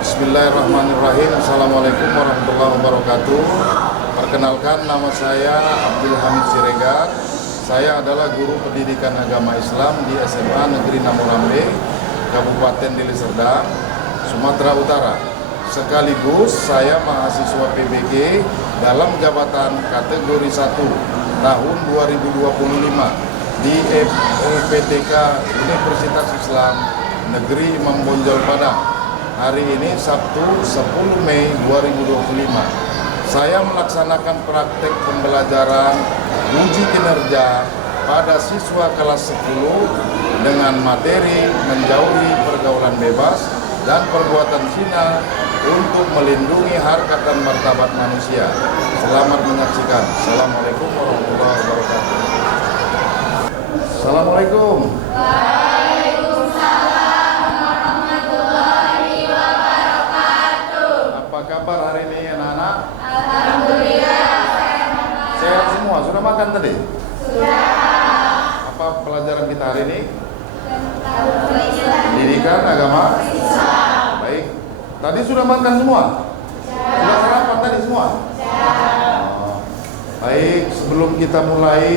Bismillahirrahmanirrahim. Assalamualaikum warahmatullahi wabarakatuh. Perkenalkan, nama saya Abdul Hamid Siregar. Saya adalah guru pendidikan agama Islam di SMA Negeri Namurambe, Kabupaten Deli Serdang, Sumatera Utara. Sekaligus saya mahasiswa PBG dalam jabatan kategori 1 tahun 2025 di LPTK Universitas Islam Negeri Imam Bonjol Padang. Hari ini Sabtu 10 Mei 2025. Saya melaksanakan praktek pembelajaran uji kinerja pada siswa kelas 10 dengan materi menjauhi pergaulan bebas dan perbuatan zina untuk melindungi harkat dan martabat manusia. Selamat menyaksikan. Assalamualaikum warahmatullahi wabarakatuh. Assalamualaikum. Apa kabar hari ini anak-anak? Alhamdulillah. Sehat semua? Sudah makan tadi? Sudah. Apa pelajaran kita hari ini? Alhamdulillah. Pendidikan agama Islam. Baik. Tadi sudah makan semua? Sudah sarapan tadi semua? Oh. Baik, sebelum kita mulai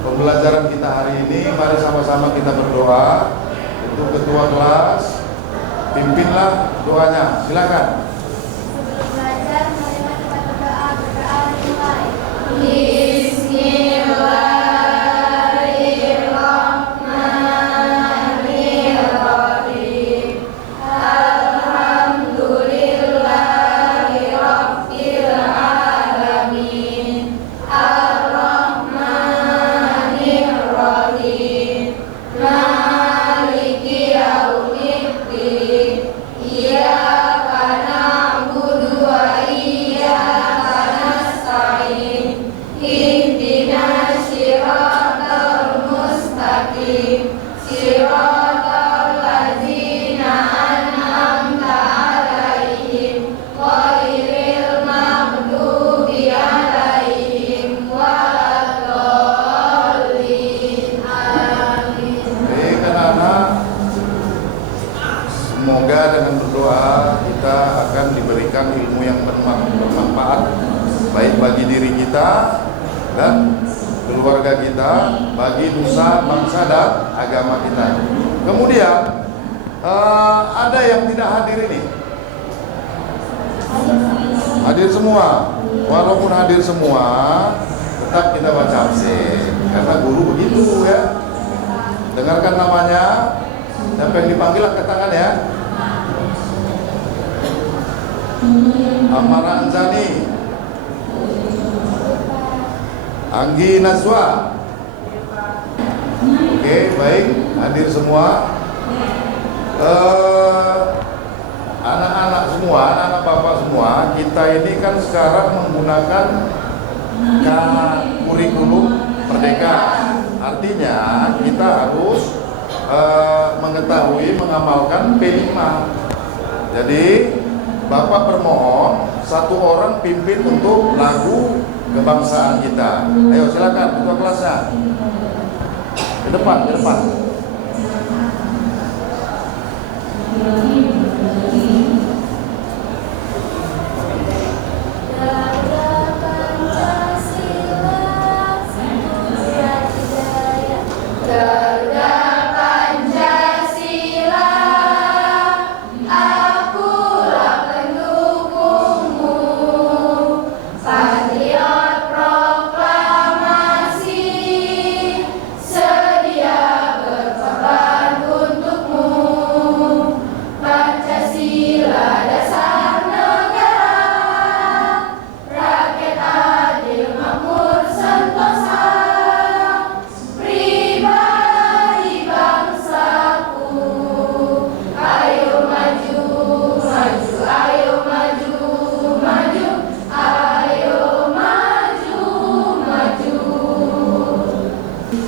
pembelajaran kita hari ini, mari sama-sama kita berdoa. Untuk ketua kelas, pimpinlah doanya. Silakan. Bismillahirrahmanirrahim. Alhamdulillahirabbil alamin. Ar-Rahmanirrahim. Maliki yaumiddin. Iyyaka na'budu wa iyyaka nasta'in. Ihdinas siratal mustaqim. Siratal ladzina an'amta 'alaihim ghairil maghdubi 'alaihim waladdallin. Amin. Baik anak-anak, semoga dengan berdoa kita akan diberikan ilmu yang bermanfaat baik bagi diri kita dan keluarga kita, bagi nusa, bangsa dan agama kita. Kemudian ada yang tidak hadir ini? Hadir semua. Walaupun hadir semua, tetap kita baca absen karena guru begitu ya. Dengarkan namanya. Siapa yang dipanggil angkat tangan ya. Amara Anzani, Anggi Nazwa. Oke, baik, hadir semua. Anak-anak semua, anak-anak bapak semua, kita ini kan sekarang menggunakan kurikulum Merdeka. Artinya kita harus mengetahui, mengamalkan P5. Jadi Bapak bermohon satu orang pimpin untuk lagu kebangsaan kita. Ayo silakan ketua kelasnya. Ke depan, ke depan.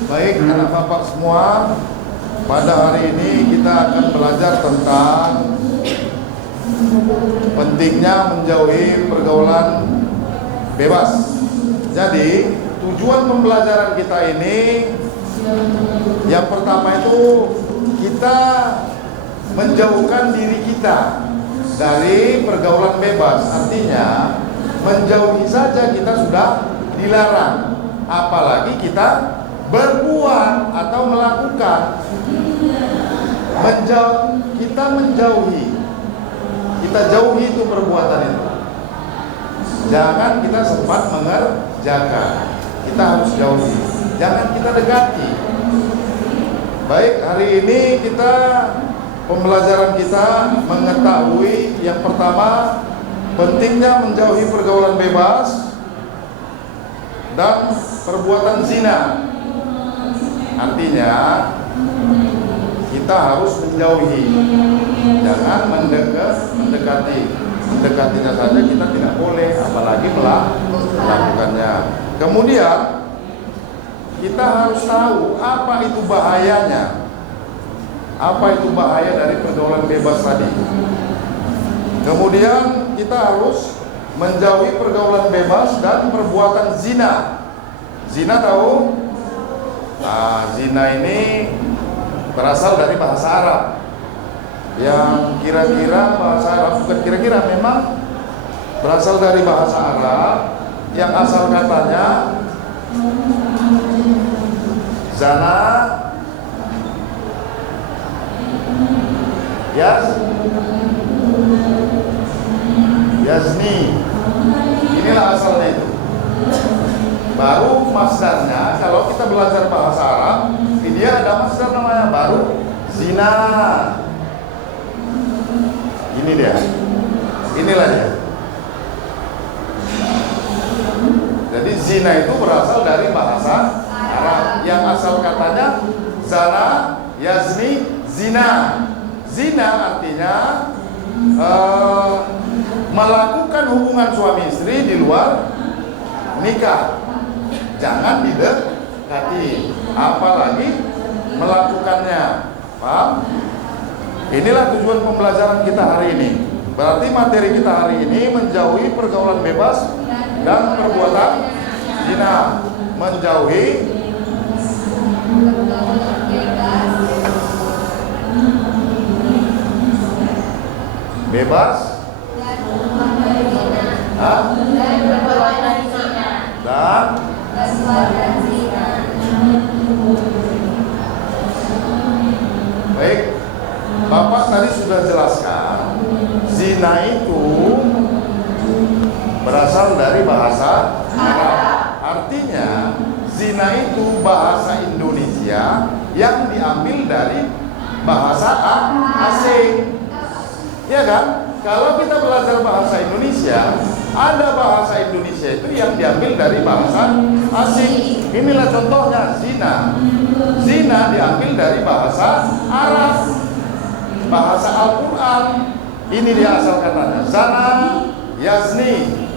Baik anak bapak semua, pada hari ini kita akan belajar tentang pentingnya menjauhi pergaulan bebas. Jadi tujuan pembelajaran kita ini yang pertama itu kita menjauhkan diri kita dari pergaulan bebas. Artinya menjauhi saja kita sudah dilarang, apalagi kita berbuat atau melakukan. Kita menjauhi, kita jauhi itu perbuatan itu. Jangan kita sempat mengerjakan, kita harus jauhi. Jangan kita dekati. Baik, hari ini pembelajaran kita mengetahui yang pertama, pentingnya menjauhi pergaulan bebas dan perbuatan zina. Artinya kita harus menjauhi, jangan mendekati. Mendekatinya saja kita tidak boleh, apalagi melakukannya. Kemudian kita harus tahu apa itu bahayanya. Apa itu bahaya dari pergaulan bebas tadi. Kemudian kita harus menjauhi pergaulan bebas dan perbuatan zina. Zina tahu? Nah, zina ini berasal dari bahasa Arab. Yang kira-kira bahasa Arab, bukan kira-kira, memang berasal dari bahasa Arab yang asal katanya zana, yazni. Inilah asalnya itu. Baru masdarnya, kalau kita belajar bahasa Arab, dia ada masdar namanya baru zina. Ini dia. Inilah dia. Jadi zina itu berasal dari bahasa Arab yang asal katanya zana, yazni, zina. Zina artinya melakukan hubungan suami istri di luar nikah. Jangan didekati, apalagi melakukannya. Paham? Inilah tujuan pembelajaran kita hari ini. Berarti materi kita hari ini menjauhi pergaulan bebas dan perbuatan zina. Menjauhi bebas dan baik, Bapak tadi sudah jelaskan zina itu berasal dari bahasa Arab. Artinya zina itu bahasa Indonesia yang diambil dari bahasa asing. Ya kan? Kalau kita belajar bahasa Indonesia, ada bahasa Indonesia itu yang diambil dari bahasa asing. Inilah contohnya zina. Zina diambil dari bahasa Arab, bahasa Al-Quran. Ini dia asal katanya zana, yazni.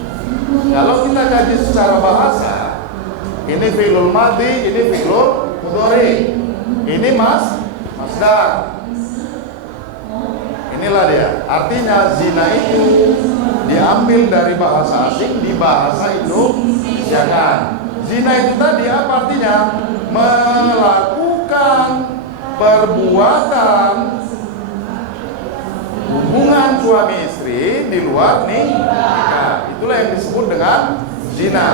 Kalau kita kaji secara bahasa, ini fi'lul madhi, ini fi'lul mudhari, ini masdar. Inilah dia. Artinya zina itu diambil dari bahasa asing di bahasa Indonesia kan. Zina itu tadi apa artinya? Melakukan perbuatan hubungan suami istri di luar nikah. Itulah yang disebut dengan zina.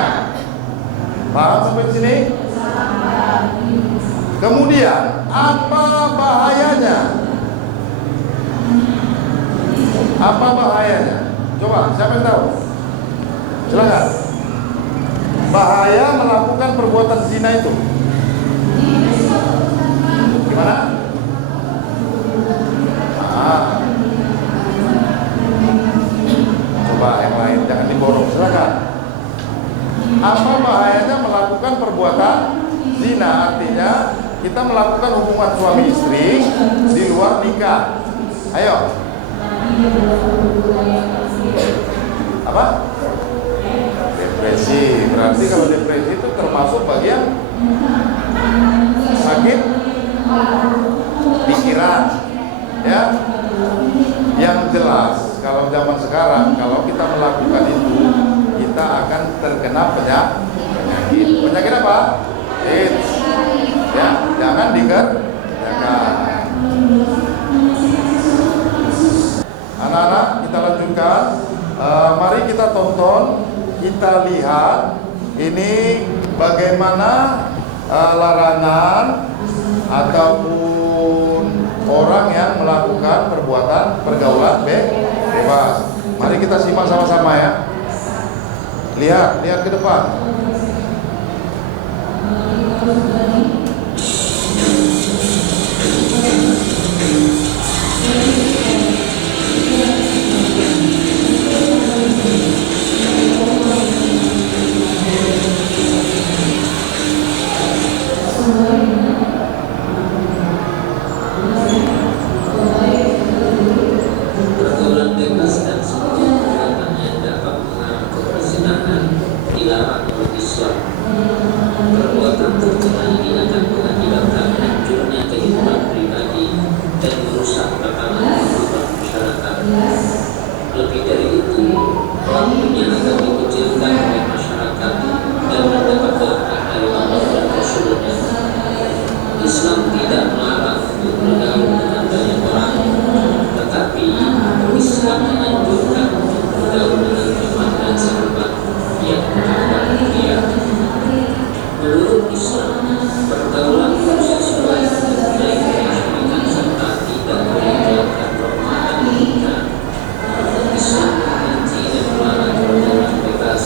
Paham sampai sini? Kemudian apa bahayanya? Apa bahayanya? Coba, siapa yang tahu? Silakan. Bahaya melakukan perbuatan zina itu gimana? Coba yang lain, jangan diborong. Silakan. Apa bahayanya melakukan perbuatan zina? Artinya kita melakukan hubungan suami istri di luar nikah. Ayo. Apa? Depresi. Berarti kalau depresi itu termasuk bagian sakit pikiran, ya. Yang jelas kalau zaman sekarang kalau kita melakukan itu kita akan terkena penyakit. Penyakit apa? AIDS. Ya, jangan dikerjakan. Anak-anak, kita lanjutkan. Mari kita tonton, kita lihat ini bagaimana larangan ataupun orang yang melakukan perbuatan pergaulan bebas. Mari kita simak sama-sama ya. Lihat ke depan. Pergaulan bebas dan semua kegiatan yang dapat mengarah ke perzinahan dilarang oleh Islam. Perbuatan tercela ini akan mengakibatkan hancurnya kehidupan pribadi dan merusak tatanan kehidupan masyarakat. Lebih dari itu, pelakunya akan dikucilkan oleh masyarakat dan mendapat berkah dari Allah dan Rasulnya. Islam tidak melarang untuk bergaul dengan banyak orang, tetapi Islam menganjurkan untuk bergaul dengan teman dan sahabat yang berakhlak mulia. Menurut Islam, pergaulan harus sesuai dengan nilai kebajikan serta tidak meninggalkan rahmat dan lingkungan. Islam membenci dan melarang pergaulan bebas,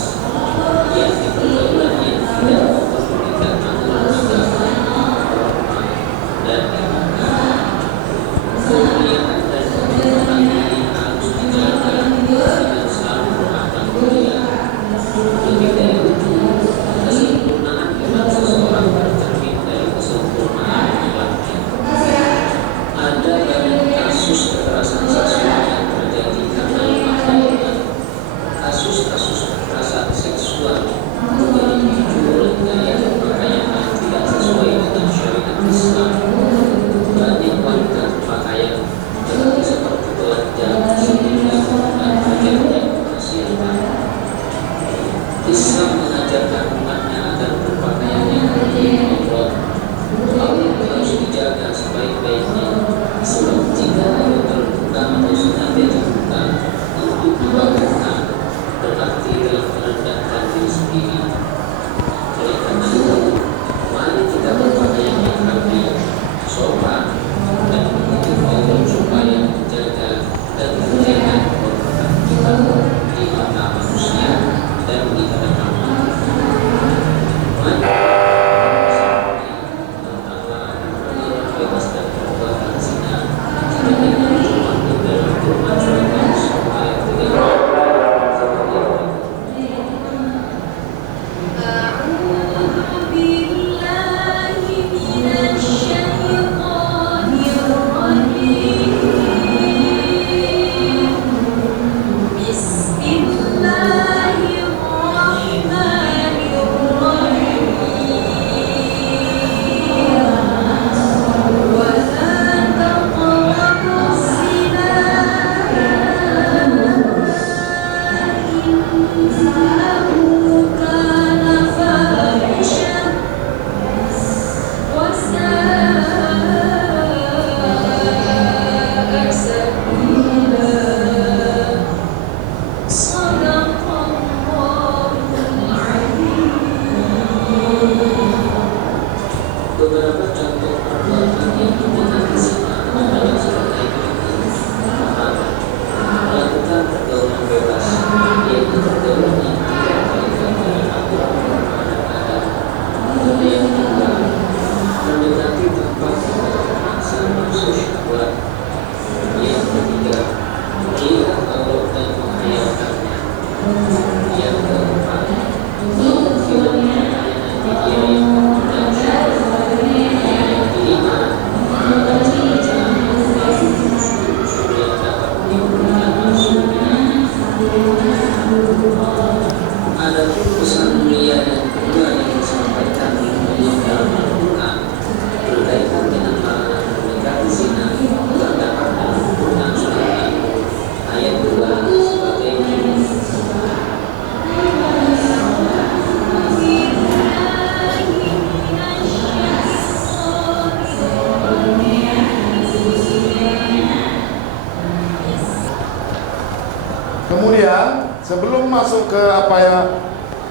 Kemudian sebelum masuk ke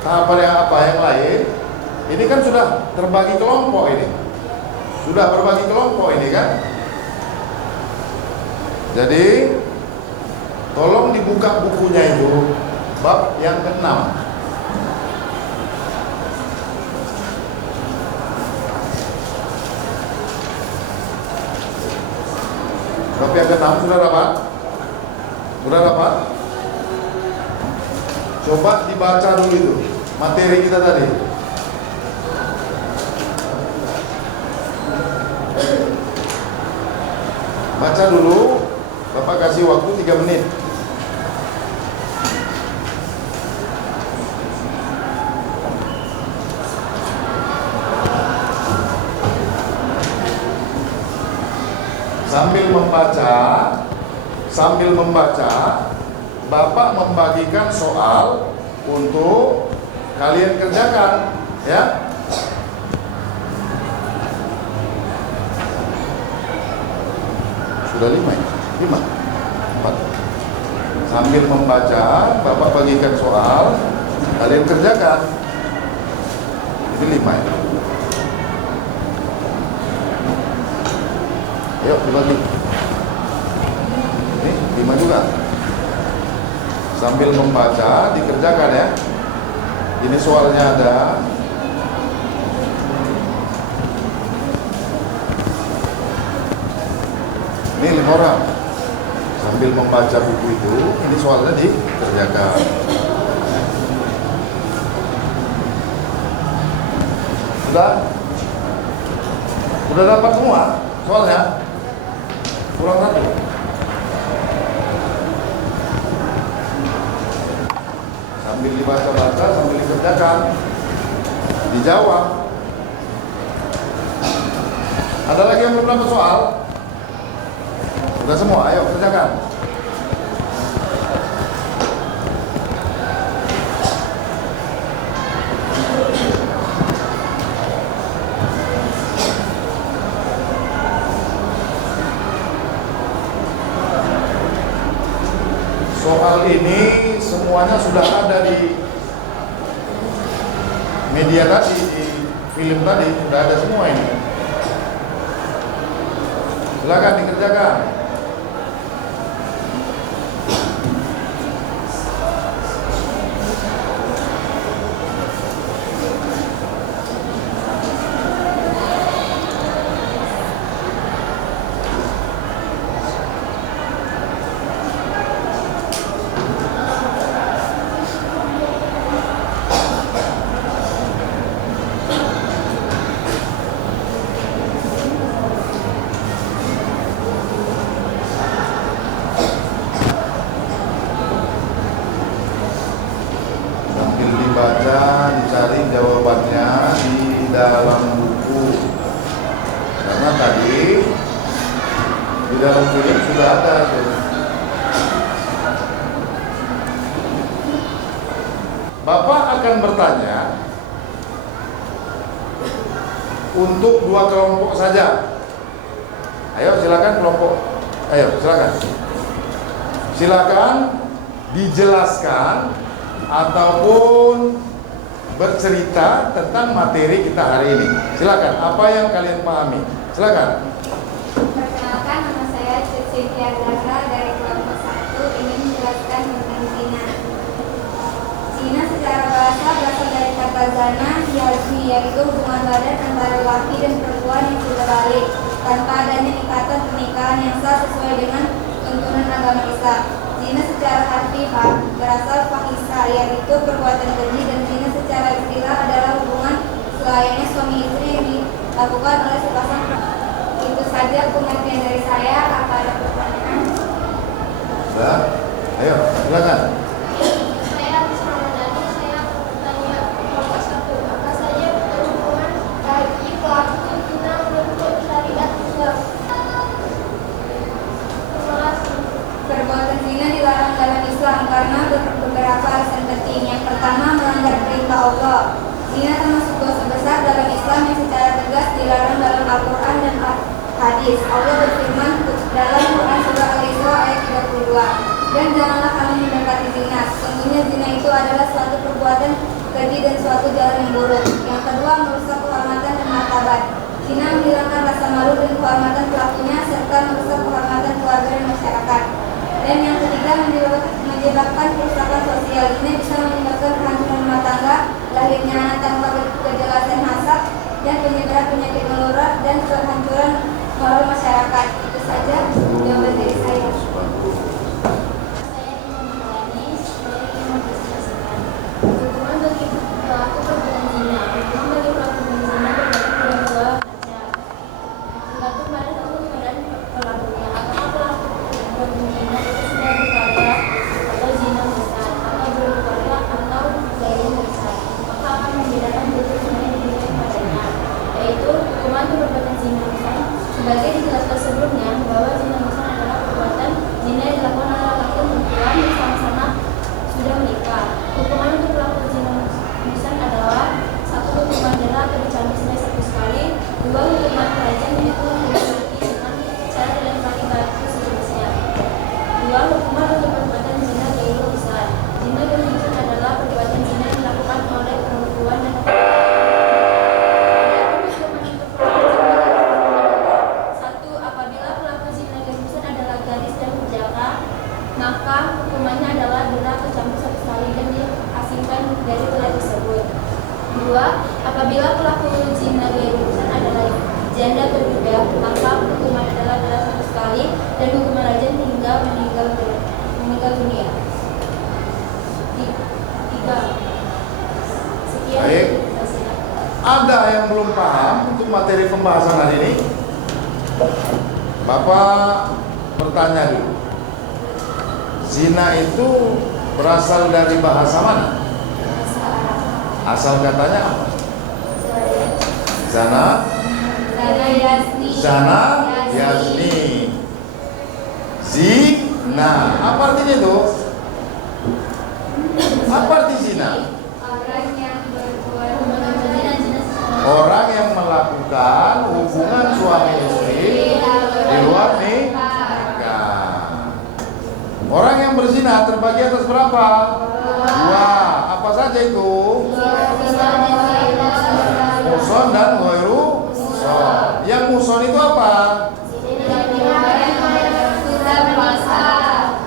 tahapan yang lain, ini kan sudah terbagi kelompok ini. Sudah berbagi kelompok ini kan. Jadi tolong dibuka bukunya itu bab yang ke-6. Bab yang ke-6 sudah dapat? Sudah dapat? Coba dibaca dulu itu materi kita tadi. Baca dulu, Bapak kasih waktu 3 menit. Sambil membaca, Bapak membagikan soal untuk kalian kerjakan, ya. Sudah 5 ya? 5? 4. Sambil membaca, Bapak bagikan soal, kalian kerjakan. Itu 5 ya? Yuk dibagi. Ini 5 juga. Sambil membaca, dikerjakan ya. Ini soalnya ada. Ini 5 orang. Sambil membaca buku itu, ini soalnya dikerjakan. Sudah dapat semua soalnya? Kurang 1. Sambil dibaca-baca, sambil dikerjakan, dijawab. Ada lagi yang belum dapat soal? Sudah semua, ayo kerjakan. Soal ini semuanya sudah ada di media tadi, di film tadi, sudah ada semua ini. Silakan dikerjakan. Dicari jawabannya di dalam buku, karena tadi di dalam film sudah ada. Bapak akan bertanya untuk 2 kelompok saja. Ayo silakan kelompok. Ayo silakan. Silakan dijelaskan ataupun bercerita tentang materi kita hari ini. Silakan, apa yang kalian pahami? Silakan. Perkenalkan, nama saya Cynthia Zahra dari kelompok 1, ingin menjelaskan tentang zina. Zina secara bahasa berasal dari kata zana, yaitu hubungan badan antara laki dan perempuan yang sudah balik tanpa adanya ikatan pernikahan yang sah sesuai dengan tuntunan agama Islam. Zina secara harfiah berasal fahisha, yaitu perbuatan keji, dan zina secara istilah adalah hubungan selayaknya suami istri yang dilakukan oleh sepasang. Itu saja pengertian dari saya. Apa ada pertanyaan? Sudah? Ayo, silakan. Saya Ramadhani, saya bertanya kelompok 1, apa saja hubungan bagi pelaku zina menurut syariat Islam? Perbuatan zina dilarang dalam Islam karena beberapa alasan penting. Yang pertama, melanggar perintah Allah. Zina termasuk dosa besar dalam Islam yang secara tegas dilarang dalam Al-Quran dan hadis. Allah berfirman dalam Quran surah Al-Isra ayat 32, dan janganlah kamu mendekati zina Sesungguhnya zina itu adalah suatu perbuatan keji dan suatu jalan yang buruk. Yang kedua, merusak kehormatan dan martabat. Zina menghilangkan rasa malu dan kehormatan pelakunya serta merusak kehormatan keluarga dan masyarakat. Dan yang ketiga, menyebabkan kerusakan sosial. Zina bisa menyebabkan kehancuran rumah tangga, lahirnya anak tanpa kejelasan nasab, dan penyebaran penyakit menular dan kehancuran moral masyarakat. Itu saja jawaban dari saya. Hukuman bagi pelaku perbuatan zina. Hukuman bagi pelaku perbuatan zina terbagi dua macam. Tergantung pada status badan pelakunya. Apakah pelaku perbuatan zina itu sudah berkeluarga atau zina besar, atau belum berkeluarga atau zina besar, maka akan membedakan bentuk zina yang diberikan padanya. Yaitu hukuman perbuatan zina besar sebagai dijelaskan sebelumnya bahwa zina besar adalah perbuatan zina yang dilakukan oleh laki dan perempuan yang sama-sama sudah menikah. Hukuman untuk pelaku zina besar adalah: 1. Hukuman penjara atau dicambuk sampai 1 kali. 2. Hukuman kerajaan, yaitu hukuman mati dengan cara dilempari batu sejenisnya. 2. Hukuman untuk perbuatan zina gairu besar. Zina gairu besar adalah perbuatan zina yang dilakukan oleh perempuan dan maka hukumannya adalah denda atau cambuk 1 kali dan diasingkan dari wilayah tersebut. 2. Apabila pelaku zina gairu besar adalah janda atau duda, maka hukuman adalah denda 1 kali dan hukuman rajam hingga meninggal dunia. 3. Sekian. Baik. Ada yang belum paham untuk materi pembahasan hari ini? Bapak bertanya dulu. Zina itu berasal dari bahasa mana? Asal katanya apa? Zana yazni. Zina. Apa artinya itu? Apa arti zina? Orang yang melakukan hubungan suami istri di luar nikah. Orang yang berzina terbagi atas berapa? 2. Apa saja itu? Muson dan ghairu muson. Yang muson itu apa?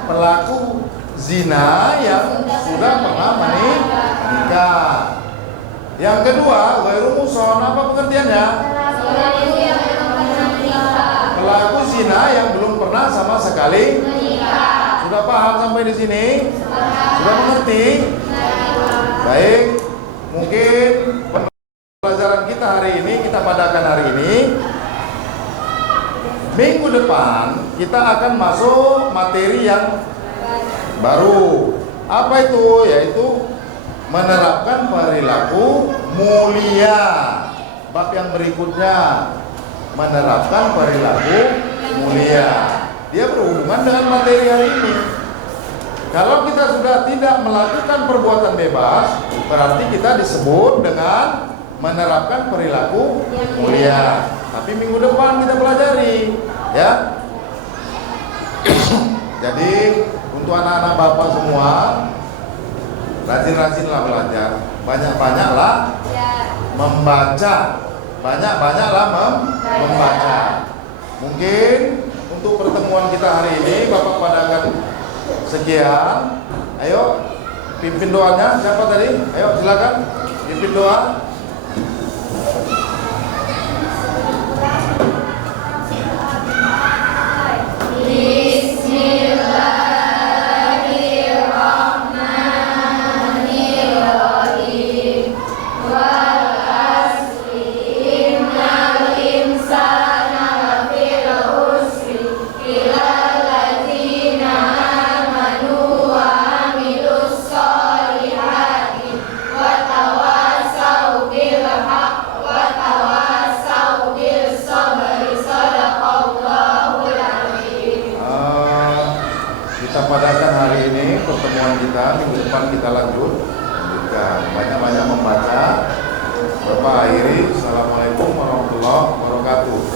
Pelaku zina yang sudah pernah menikah. Yang kedua, ghairu muson. Apa pengertiannya? Pelaku zina yang belum pernah sama sekali. Sudah paham sampai di sini? Sudah mengerti? Baik, mungkin pelajaran kita hari ini, kita padakan hari ini. Minggu depan kita akan masuk materi yang baru. Apa itu? Yaitu menerapkan perilaku mulia. Bab yang berikutnya, menerapkan perilaku mulia. Dia berhubungan dengan materi hari ini. Kalau kita sudah tidak melakukan perbuatan bebas, berarti kita disebut dengan menerapkan perilaku mulia. Tapi minggu depan kita pelajari, ya. Jadi untuk anak-anak bapak semua, rajin-rajinlah belajar, banyak-banyaklah membaca, banyak-banyaklah membaca. Mungkin untuk pertemuan kita hari ini Bapak padakan sekian. Ayo pimpin doanya. Siapa tadi? Ayo silakan pimpin doa. Kita padakan hari ini pertemuan kita, minggu depan kita lanjutkan. Banyak-banyak membaca. Bapak akhiri. Assalamualaikum warahmatullahi wabarakatuh.